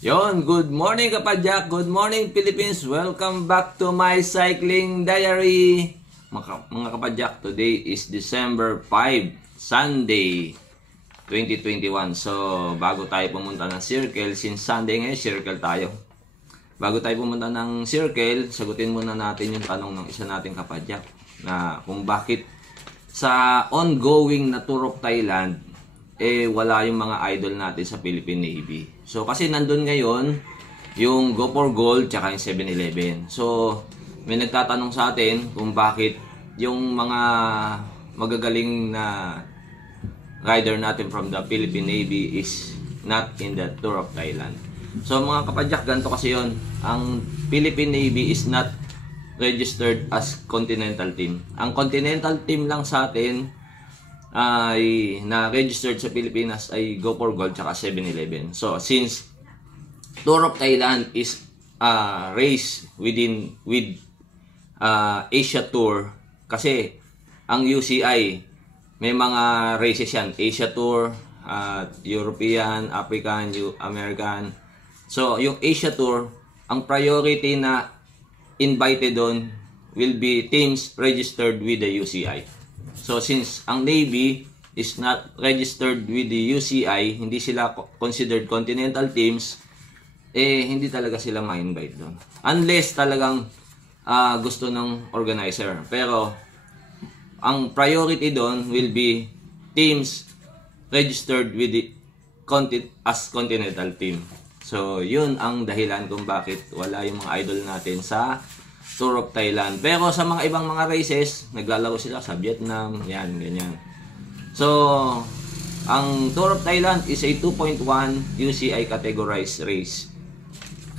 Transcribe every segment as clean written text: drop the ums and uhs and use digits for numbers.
Yon, good morning kapadyak, good morning Philippines, welcome back to my cycling diary. Mga kapadyak, today is December 5, Sunday 2021. So, bago tayo pumunta ng circle, since Sunday ngayon, circle tayo. Bago tayo pumunta ng circle, sagutin muna natin yung tanong ng isa nating kapadyak na kung bakit sa ongoing na tour of Thailand, wala yung mga idol natin sa Philippine Navy. So, kasi nandun ngayon, yung Go for Gold, tsaka yung 7-Eleven. So, may nagtatanong sa atin kung bakit yung mga magagaling na rider natin from the Philippine Navy is not in the tour of Thailand. So, mga kapadyak, ganito kasi yun. Ang Philippine Navy is not registered as continental team. Ang continental team lang sa atin ay na-registered sa Pilipinas ay Go for Gold tsaka 7-Eleven. So, since Tour of Thailand is race with Asia Tour, kasi ang UCI may mga races yan, Asia Tour, European, African, American. So, yung Asia Tour, ang priority na invited doon will be teams registered with the UCI. So, since ang Navy is not registered with the UCI, hindi sila considered continental teams, hindi talaga sila ma-invite doon. Unless talagang gusto ng organizer. Pero, ang priority doon will be teams registered with the as continental team. So, yun ang dahilan kung bakit wala yung mga idol natin sa Tour of Thailand. Pero sa mga ibang mga races, naglalaro sila sa Vietnam, yan, ganyan. So, ang Tour of Thailand is a 2.1 UCI categorized race.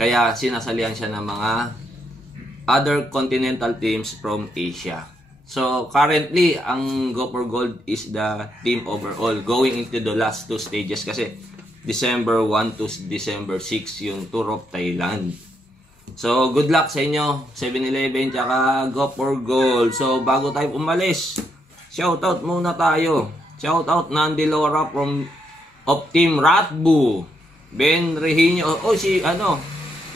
Kaya sinasalihan siya ng mga other continental teams from Asia. So, currently, ang Go for Gold is the team overall going into the last two stages kasi December 1 to December 6 yung Tour of Thailand. So, good luck sa inyo, 7-Eleven, tsaka Go for Gold. So, bago tayo umalis, shoutout muna tayo. Shoutout Nandi Laura of Team Ratbu. Ben Rehinio,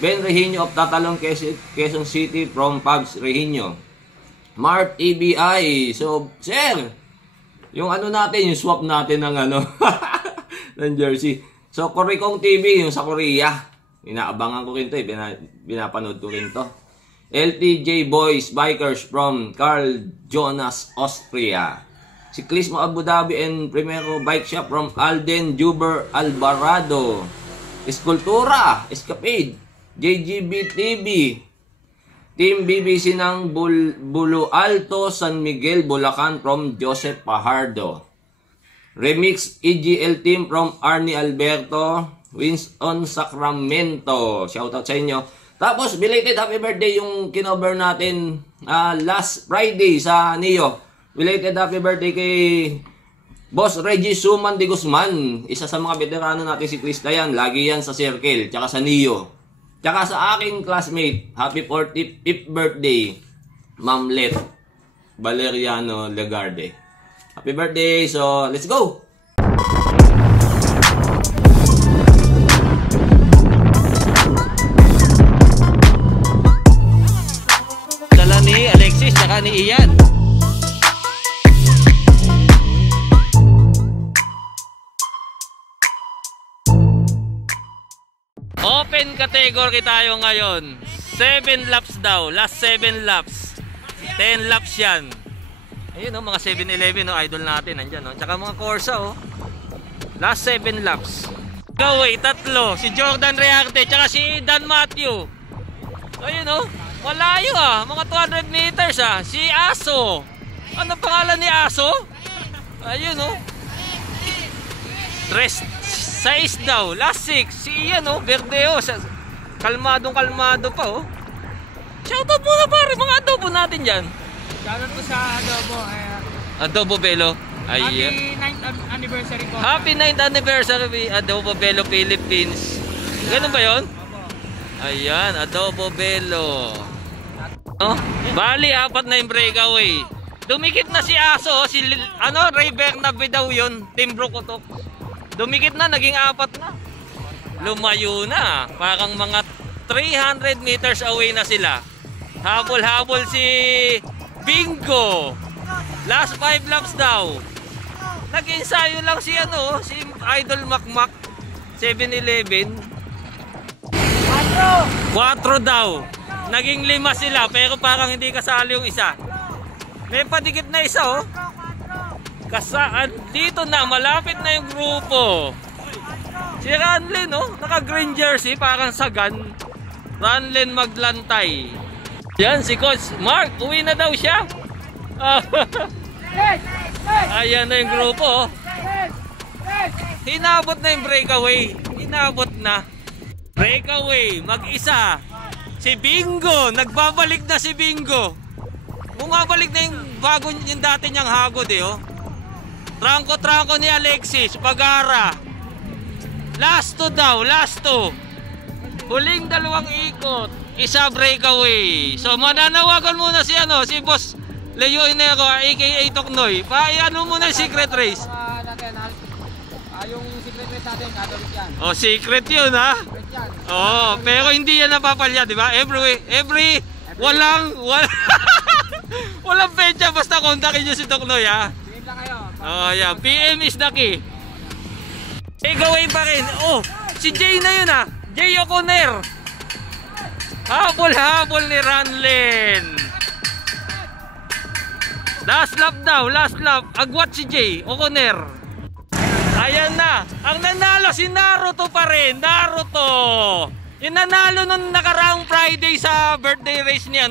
Ben Rehinio of Tatalong, Quezon City from Pabs Rehinio. Mart EBI. So, sir, yung natin, yung swap natin ng ng jersey. So, Korikong TV, yung sa Korea. Inaabangan ko rin to, pinapanood ko rin to. LTJ Boys Bikers from Carl Jonas, Austria. Ciclismo Abu Dhabi and Primero Bike Shop from Alden Juber Alvarado. Eskultura, Escapade, JGB TV. Team BBC ng Bulo Alto, San Miguel, Bulacan from Joseph Pajardo. Remix EGL Team from Arnie Alberto, Winston Sacramento. Shoutout sa inyo. Tapos, belated happy birthday yung kinover natin last Friday sa Neo. Belated happy birthday kay Boss Reggie Suman de Guzman. Isa sa mga veterano natin si Krista yan. Lagi yan sa Circle, tsaka sa Neo. Tsaka sa aking classmate, happy 45th birthday, Ma'am Let Valeriano Legarde. Happy birthday! So, let's go! Ni Alexis tsaka ni Ian. Open category tayo ngayon. 7 laps daw. Last 7 laps. 10 laps yan. Ayun mga 7-Eleven idol natin nandyan tsaka mga Corsa Last 7 laps. Gaway, tatlo. Si Jordan Rearte tsaka si Dan Matthew. Ayun malayo mga 200 meters Si Aso. Ano pangalan ni Aso? Ayun Rest 6 daw. Last 6. Si Ian Verdeo. Kalmadong kalmado pa Shoutout muna pare. Mga adobo natin dyan. Shoutout po sa adobo. Adobo Belo. Happy 9th anniversary po. Happy 9th anniversary Adobo Belo Philippines. Ganun ba yun? Ayan, Adobo Belo. Bali, 4 na yung breakaway. Dumikit na si Aso, si Ray Bernabe daw yun, Team Brocotok. Dumikit na, naging 4 na. lumayo na. Parang mga 300 meters away na sila. Habol-habol si Bingo. Last 5 laps daw. Nag-ensayo lang si si Idol Makmak 7-Eleven. 4 daw. Naging 5 sila pero parang hindi kasali yung isa. May padikit na isa dito na malapit na yung grupo. Si Ranlin naka-green jersey parang sagan. Ranlin maglantay. Yan si Coach Mark, uwi na daw siya. Ayan na yung grupo. Hinabot na yung breakaway. Hinabot na. Breakaway, mag-isa. Si Bingo, nagbabalik na si Bingo. Bumabalik na yung dati niyang hagod Trangko-trangko ni Alexis, Pagara. Last 2 daw, last 2. Huling 2 ikot, isa breakaway. So mananawagan muna si Boss Leo Inero, aka Toknoy. Paano muna yung secret race? Yung secret race natin, Catholic yan. Secret yun pero hindi yan napapalya, di ba? Every walang petsa, basta kontakin nyo si Toknoy, PM lang kayo. Yan. PM is the key. Takeaway pa rin. Si Jay na yun, Jay O'Connor. Habol-habol ni Ranlin. Last lap daw, last lap. Agwat si Jay O'Connor. Ayan na. Ang nanalo si Naruto pa rin. Naruto. Yung nanalo nung nakaraang Friday sa birthday race niya,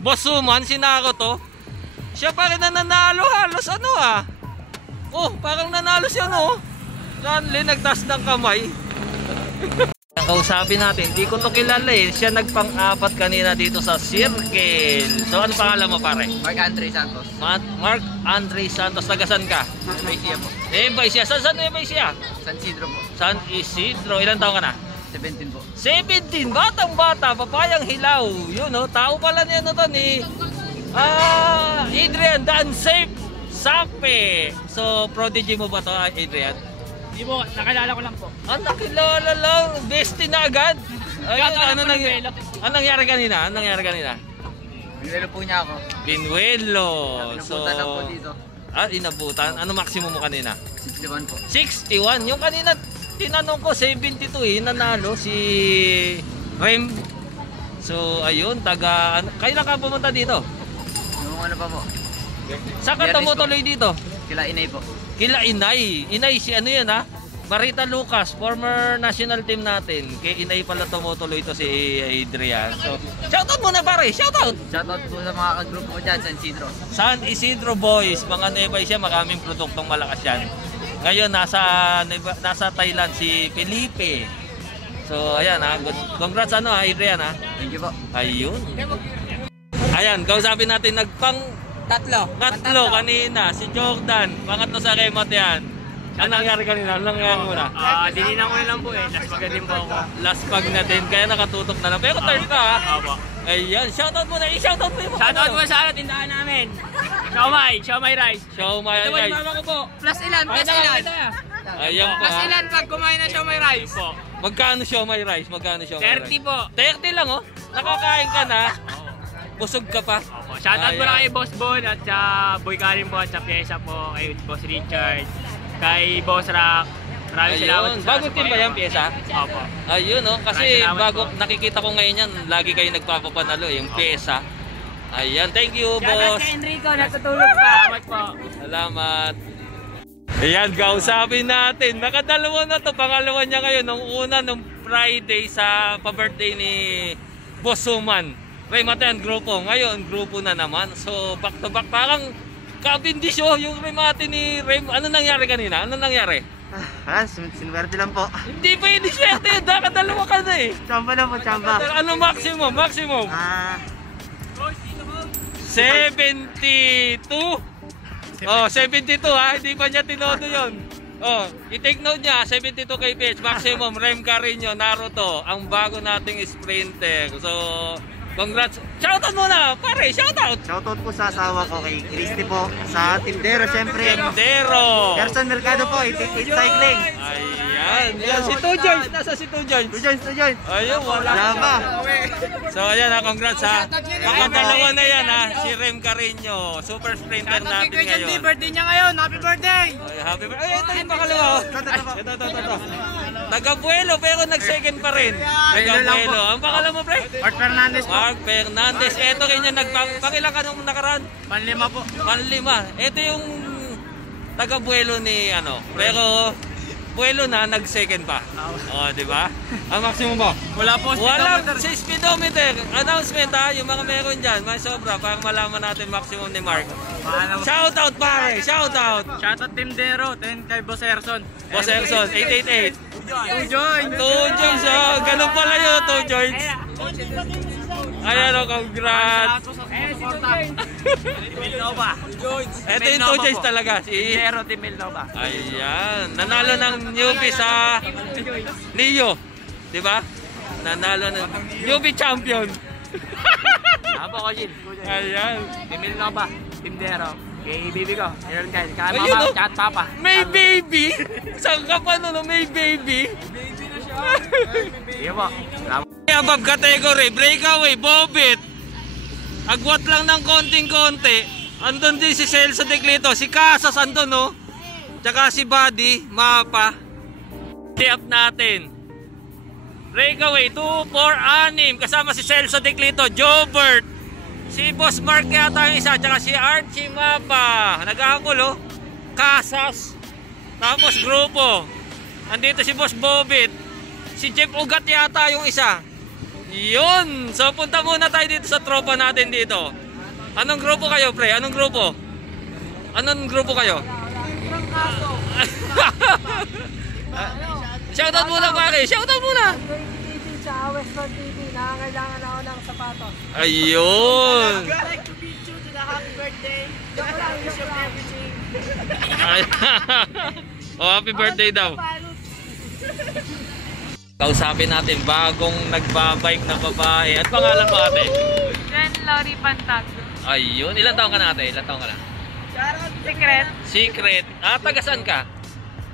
Boss Suman, si Naruto. Siya pa rin na nanalo halos parang nanalo siya Ranlin nagtaas ng kamay. Kausapin natin, di ko to kilala Siya nagpang-apat kanina dito sa circle. So ano pangalan mo pare? Mark Andre Santos. Mark Andre Santos, tagasan ka? Ebaisia po. Ebaisia, saan Ebaisia? San Isidro po. San Isidro, ilan taon ka na? 17 po. 17, batang bata, papayang hilaw. Yun tao pala niya ni Adrian Dansape Sape. So prodigy mo ba to Adrian? Hindi po, nakilala ko lang po. Nakilala lang, bestie na agad. Ano nangyari kanina? Binuelo po niya ako. Binuelo. Pinabutan lang po dito. Inabutan. Ano maximum mo kanina? 61 po. 61. Yung kanina, tinanong ko, 72 nanalo si Rem. So, ayun, kailan ka pumunta dito? Yung pa po. Saan ka tumutuloy dito? Kila Inay po. Kila Inay. Inay si yan Marita Lucas, former national team natin. Kay Inay pala tumutuloy ito si Adrian. So, shoutout muna pare, shoutout! Shoutout po sa mga kagrupo ko dyan, San Isidro. San Isidro Boys, mga Nebay siya, maraming produktong malakas yan. Ngayon, nasa Thailand si Felipe. So, ayan congrats Adrian Thank you po. Ayun. Ayan, kausapin natin Tatlo kanina, si Jordan, pangatlo sa remote yan. Ano nangyari kanina? Ano nangyari muna? Dininan ko na lang po last pag din po ako. Last pag na din, kaya nakatutok na lang. Pero third ka Opo. Ayan, shoutout mo na, i-shoutout mo yung Shoutout mo sa tindahan namin. Siomay rice. Siomay Ito rice. mama ko po. Plus ilan. Ayan pa. Plus ilan pag kumain na siomay rice po. Magkano siomay rice? 30 po. 30 lang nakakain ka na. Busog ka pa. Opo. Shoutout mo na kay Boss Bon at sa Boy Karim po at sa Piesa po, kay Boss Richard, kay Boss Rock. Maraming salamat. Bagong team ba yan, Piesa? Opo. Ayun kasi bago po. nakikita ko ngayon yan, lagi kayo nagpapapanalo yung Piesa. Ayan, thank you boss. Shoutout kay Enrico, natutulog pa. Salamat po. Salamat. Ayan, kausapin natin. Nakadalawa na to, pangalawa niya ngayon. Nung una, nung Friday sa pa-birthday ni Boss Suman. Remate grupo. Ngayon, grupo na naman. So, back to back. Parang kabindisyo yung remate ni Rem. Ano nangyari kanina? Ano nangyari? Sinuwerte lang po. Hindi pwede swerte. Nakadalawa ka na Tsamba lang po, tsamba. Ano maximum? 72? 72 hindi pa niya tinodo yun. I-take note niya, 72 kph maximum. Rem Carino, Naruto, ang bago nating sprinter. So, Congrats. Shoutout muna, pare. Shoutout. Shoutout po sa asawa ko kay Christy po. Sa Tindero, syempre. Tindero. Gerson Mercado po, 88 Cycling. Ayan. Yan, si Two Joints. Nasa si Two Joints. Two joints. Ayun, wala. Wala pa. So ayan ha, congrats ha. Mga dalawa na yan ha. Si Rem Carreño, super sprinter natin ngayon. birthday niya ngayon. Happy birthday! Ay, happy birthday. Ay, ito yung pakalawa. Ito. Taga-Buelo pero nag-second pa rin. Taga-Buelo. Ang pangalan mo, pre? Mark Fernandez po. Mark Fernandez. Ito rin yung nagpakilang ka nung nakaraan. Panlima po. Panlima. Ito yung taga-Buelo ni ano. Pero Buelo na, nag-second pa. O, di ba? Ang maximum ba? Wala po Walang sa speedometer. Announcement ha, yung mga meron dyan. May sobra para malaman natin maximum ni Mark. Shoutout pare! Shoutout! Shoutout Tindero. 10 kay Boss Erson. Boss Erson, 888. Two joints. Two joints, oh. Ganun pala yun, two joints. Ayan o, congrats. Timil Nova. Ito yung two joints talaga. Si Tindero, Timil Nova. ayan. Nanalo ng newbie sa Neo. Diba? Nanalo ng newbie champion. Abo ko, Jil. Ayan. Timil Nova. Tindero. Kay baby ko. Meron kayo. Kaya Ayun, mama, oh. chat papa. May baby? Saan ka pa nun? May baby? Sige po. Above category, breakaway, bobit. Agwat lang ng konting-konti. Andun din si Celso Declito. Si Casas andun, no? Tsaka si Buddy, Mapa. T-up natin. Breakaway, 2, 4, 6. Kasama si Celso Declito, Jobert. Si Boss Mark yata yung isa. Tsaka si Archie Mapa. Nag-aambol, oh. Casas. Tapos grupo. Andito si Boss Bobit. Si Jeff Ugat yata yung isa. Yun! So punta muna tayo dito sa tropa natin dito. Anong grupo kayo, pre? Anong grupo? Anong grupo kayo? Shoutout muna, pare! Shoutout muna! Sa Westworld TV, nakakailangan ako ng sapatos. Ayun! I'd like to beat you to the happy birthday. Joke lang, joke lang. Oh, happy birthday daw. Kausapin natin bagong nagbabike na babae. At pangalan mo, ate? Jen Lori Pantag. Ayun. Ilan taon ka na, ate? Ilan taon ka na? Secret. Secret. Ah, taga saan ka?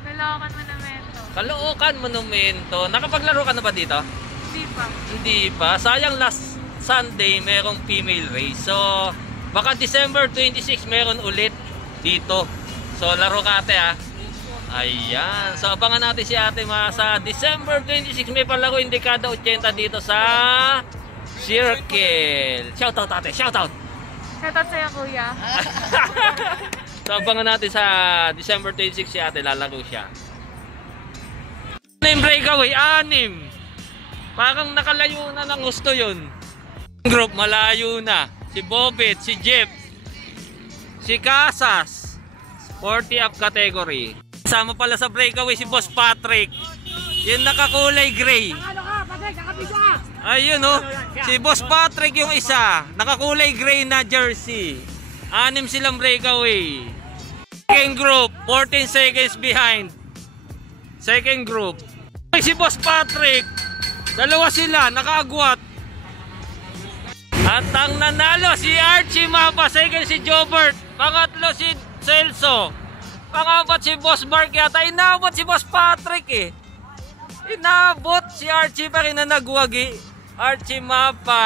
Caloocan Monumento. Caloocan Monumento. Nakapaglaro ka na ba dito? Hindi pa. Hindi pa. Sayang last Sunday merong female race. So, baka December 26 meron ulit dito. So, laro ka, ate, ha? Ayan. So, abangan natin si ate sa December 26. May palaro yung dekada 80 dito sa Circle. Shoutout, ate. Shoutout. Shoutout sa'yo, kuya. So, abangan natin sa December 26 si ate. Lalaro siya. Ano yung breakaway? 6. Parang nakalayo na ng gusto yun. Group, malayo na. Si Bobit, si Jeff, si Casas. 40 up category. Sama pala sa breakaway si Boss Patrick. Yung nakakulay gray. Ayun, oh. Si Boss Patrick yung isa. Nakakulay gray na jersey. 6 silang breakaway. Second group, 14 seconds behind. Second group. Si Boss Patrick. Dalawa sila, nakaagwat. At ang nanalo si Archie Mapa. Second si Jobert. Pangatlo si Celso. Pangapat si Boss Mark yata. Inabot si Boss Patrick eh. Inabot si Archie pa rin na nagwagi. Archie Mapa.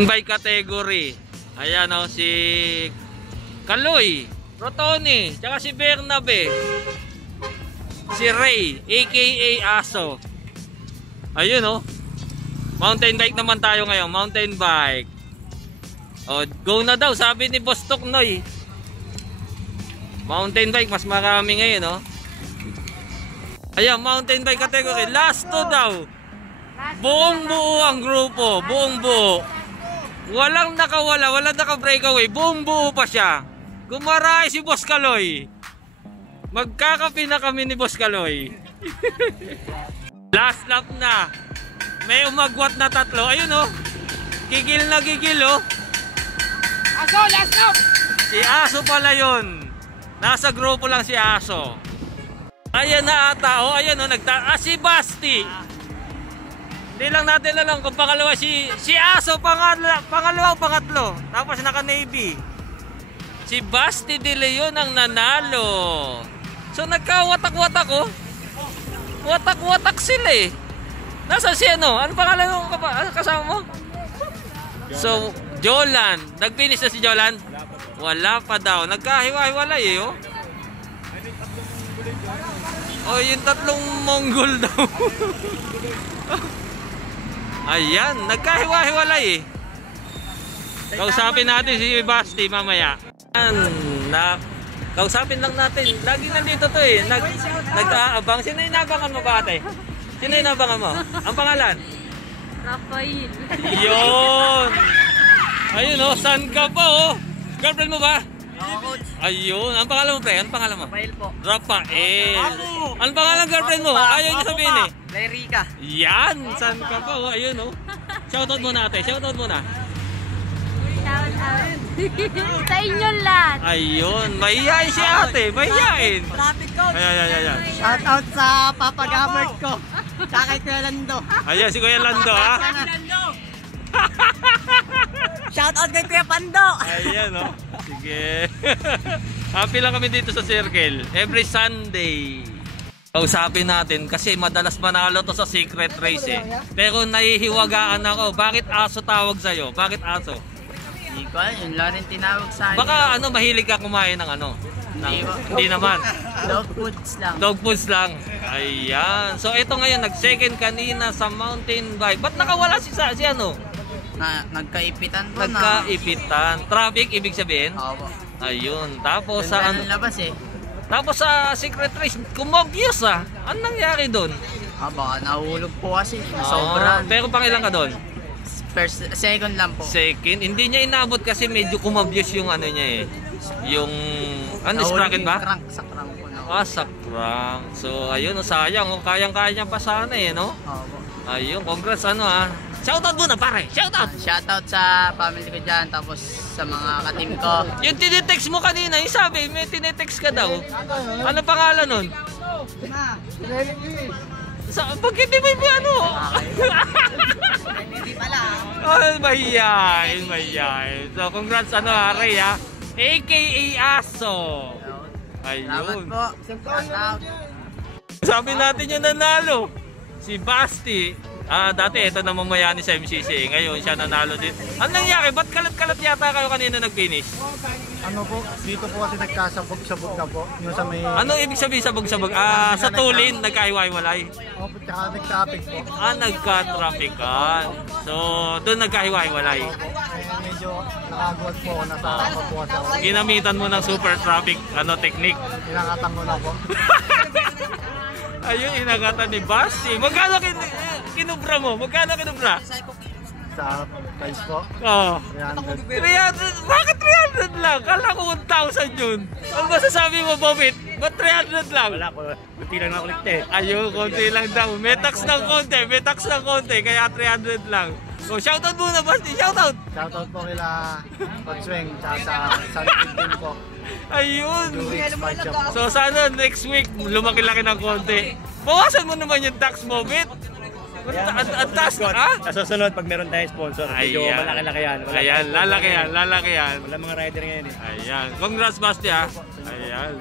By category. Ayan o, si Kaloy, Rotoni, tsaka si Bernabe. Si Ray, aka Aso. Ayun o. Mountain bike naman tayo ngayon. Mountain bike. O, go na daw, sabi ni Boss Toknoy. Mountain bike, mas marami ngayon, no? Ayan, mountain bike category. Last 2 daw. Buong buo ang grupo. Buong buo. Walang nakawala, walang naka-breakaway. Buong buo pa siya. Gumaray si Boss Kaloy. Magkakapi na kami ni Boss Kaloy. Last lap na. May umagwat na 3. Ayun, oh. Gigil na gigil, oh. Aso, last lap! Si Aso pala yun. Nasa grupo lang si Aso. Ayan na ata. O, ayan o. Si Basti. Hindi lang natin alam kung pangalawa si Aso, pangalawa o pangatlo. Tapos naka-navy. Si Basti De Leon ang nanalo. So nagkawatak-watak oh. Watak-watak sila eh. Nasaan si ano? Ano pangalan ng kasama mo? So, Jolan. Nag-finish na si Jolan? Wala pa daw. Nagkahiwa-hiwalay eh oh. Oh, yung tatlong Mongol daw. Ayan, nagkahiwa-hiwalay eh. Kausapin natin si Basti mamaya. Kausapin lang natin. Lagi nandito to eh. Nag-aabang. Sino inabangan mo ba ate? Sino inabangan mo? Ang pangalan? Rafael. Yun. Ayun oh, saan ka pa oh? Girlfriend mo ba? Ayun. Ang pangalan mo pre? Ang pangalan mo? Rafael po. Rafael. Ang pangalan girlfriend mo? Ayaw niya sabihin eh. Lerica. Yan. Saan ka pa oh? Ayun oh. Shoutout muna ate. Shoutout muna. Shout out. Sa inyo lahat. Ayun. Mahihain si ate. Mahihain. Traffic coach. Ayan. Shout out sa Papa Gabbert ko. Sa kay Kuya Lando. Ayan si Kuya Lando ha. Shout out kay Kuya Pando. Ayan oh. Sige. Happy lang kami dito sa Circle. Every Sunday. Kausapin natin kasi madalas manalo to sa secret race eh. Pero nahihiwagaan ako. Bakit Aso tawag sa'yo? Bakit Aso? Hindi ko alam, yun lang rin tinawag sa akin. Baka ano, mahilig ka kumain ng ano? Hindi naman. Dog foods lang. Dog foods lang. Ayan. So ito ngayon, nag-second kanina sa mountain bike. Ba't nakawala si ano? Nagkaipitan po Nagkaipitan. Traffic, ibig sabihin? Opo. Ayun. Tapos Ganda sa ano? ng labas eh. Tapos sa secret race, kumogyos ah. Ano nangyari doon? Baka nahulog po kasi. Sobra. Pero pangilan ka doon? Second lang po. Second? Hindi niya inabot kasi medyo kumogyos yung ano niya eh. Yung, ano, sprocket ba? Crank, sa crank po na. Sa crank. So, ayun, sayang. Kayang-kaya niya pa sana eh, no? Opo. Ayun, congrats ano ah. Shoutout muna pare, shoutout! Shoutout sa family ko dyan, tapos sa mga ka-team ko. Yung tinitext mo kanina, yung sabi, may tinitext ka daw. Ano pangalan nun? Pag hindi mo yung ano? Hindi pala. Oh, mahihain. So, congrats ano ha, Ray ha? AKA Aso. Salamat Ayun. po. Shoutout. Sabi natin yung nanalo. Si Basti. Dati ito na mamayani sa MCC. Ngayon siya nanalo din. Ano nangyari? Ba't kalat-kalat yata kayo kanina nag-finish? Ano po, dito po kasi nagkasabog-sabog na po. Yung sa may... Ano ibig sabihin sabog-sabog? Sa tulin, nagkahiwa-hiwalay. Opo, tsaka nag-traffic po. Nagka-traffican. So, doon nagkahiwa-hiwalay. Medyo nakagulat po ako, nasa po kasi ako. Ginamitan mo ng super traffic technique. Inangatan ko na po. Ayun, inagatan ni Basti. Magkano kinubra mo? Magkano kinubra? Sa price po, Oh. 300. 300? Bakit 300 lang? Kala ko 1,000 yun. Ano ba sasabi mo, Bobit? Ba't 300 lang? Wala po, kunti lang nakulit eh. Ayun, konti lang daw. May tax ng konti, kaya 300 lang. So, shoutout muna, Basti. Shoutout! Shoutout po kila Podsweng, tsaka sa San Quintin po. Ayun! 2 weeks bike shop po. So, sana next week, lumaki-laki ng konti. Bawasan mo naman yung tax, Bobit. Ang taas, ha? Sa susunod, pag meron tayong sponsor, medyo Ayan. malaki-laki yan. Ayan, lalaki yan. Wala mga rider ngayon eh. Ayan. Congrats, Basti, ha? Ayan.